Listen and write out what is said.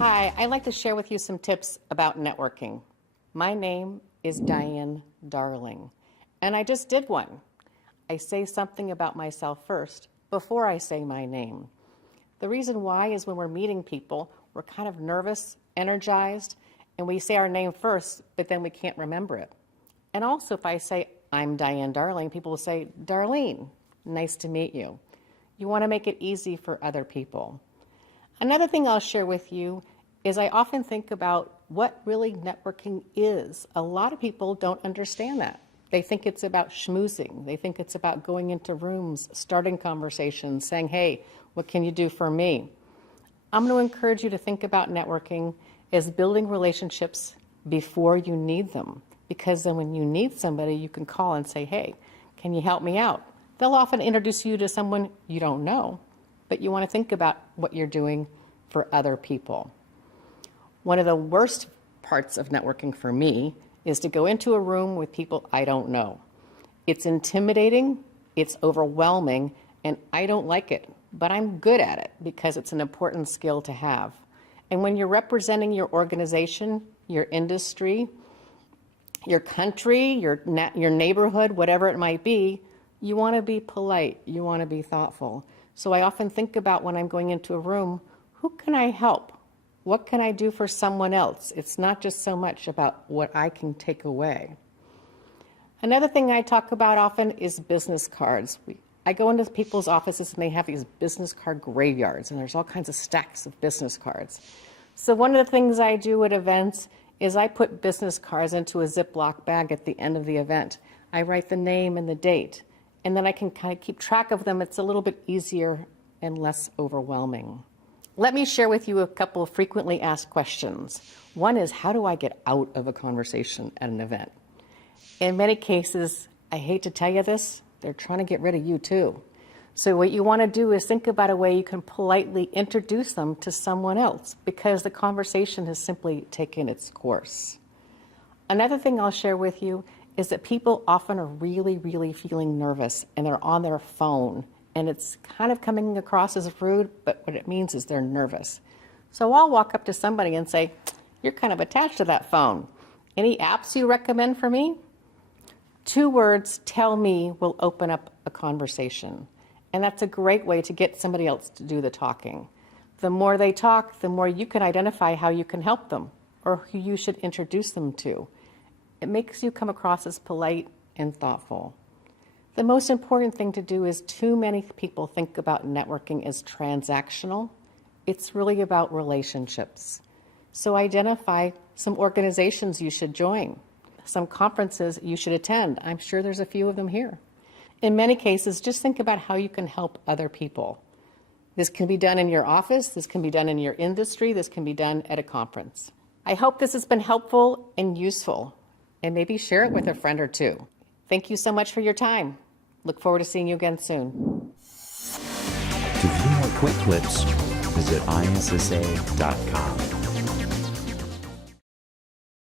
Hi, I'd like to share with you some tips about networking. My name is Diane Darling, and I just did one. I say something about myself first before I say my name. The reason why is when we're meeting people, we're kind of nervous, energized, and we say our name first, but then we can't remember it. And also, if I say, I'm Diane Darling, people will say, Darlene, nice to meet you. You want to make it easy for other people. Another thing I'll share with you is I often think about what really networking is. A lot of people don't understand that. They think it's about schmoozing. They think it's about going into rooms, starting conversations, saying, hey, what can you do for me? I'm going to encourage you to think about networking as building relationships before you need them. Because then when you need somebody, you can call and say, hey, can you help me out? They'll often introduce you to someone you don't know, but you want to think about what you're doing for other people. One of the worst parts of networking for me is to go into a room with people I don't know. It's intimidating, it's overwhelming, and I don't like it, but I'm good at it because it's an important skill to have. And when you're representing your organization, your industry, your country, your neighborhood, whatever it might be, you want to be polite, you want to be thoughtful. So I often think about when I'm going into a room, who can I help? What can I do for someone else? It's not just so much about what I can take away. Another thing I talk about often is business cards. I go into people's offices and they have these business card graveyards, and there's all kinds of stacks of business cards. So one of the things I do at events is I put business cards into a Ziploc bag at the end of the event. I write the name and the date, and then I can kind of keep track of them. It's a little bit easier and less overwhelming. Let me share with you a couple of frequently asked questions. One is, how do I get out of a conversation at an event? In many cases, I hate to tell you this, they're trying to get rid of you too. So what you want to do is think about a way you can politely introduce them to someone else because the conversation has simply taken its course. Another thing I'll share with you is that people often are really, really feeling nervous and they're on their phone. And it's kind of coming across as rude, but what it means is they're nervous. So I'll walk up to somebody and say, you're kind of attached to that phone. Any apps you recommend for me? 2 words, tell me, will open up a conversation. And that's a great way to get somebody else to do the talking. The more they talk, the more you can identify how you can help them or who you should introduce them to. It makes you come across as polite and thoughtful. The most important thing to do is too many people think about networking as transactional. It's really about relationships. So identify some organizations you should join, some conferences you should attend. I'm sure there's a few of them here. In many cases, just think about how you can help other people. This can be done in your office, this can be done in your industry, this can be done at a conference. I hope this has been helpful and useful, and maybe share it with a friend or two. Thank you so much for your time. Look forward to seeing you again soon. To view more quick clips, visit ISSA.com.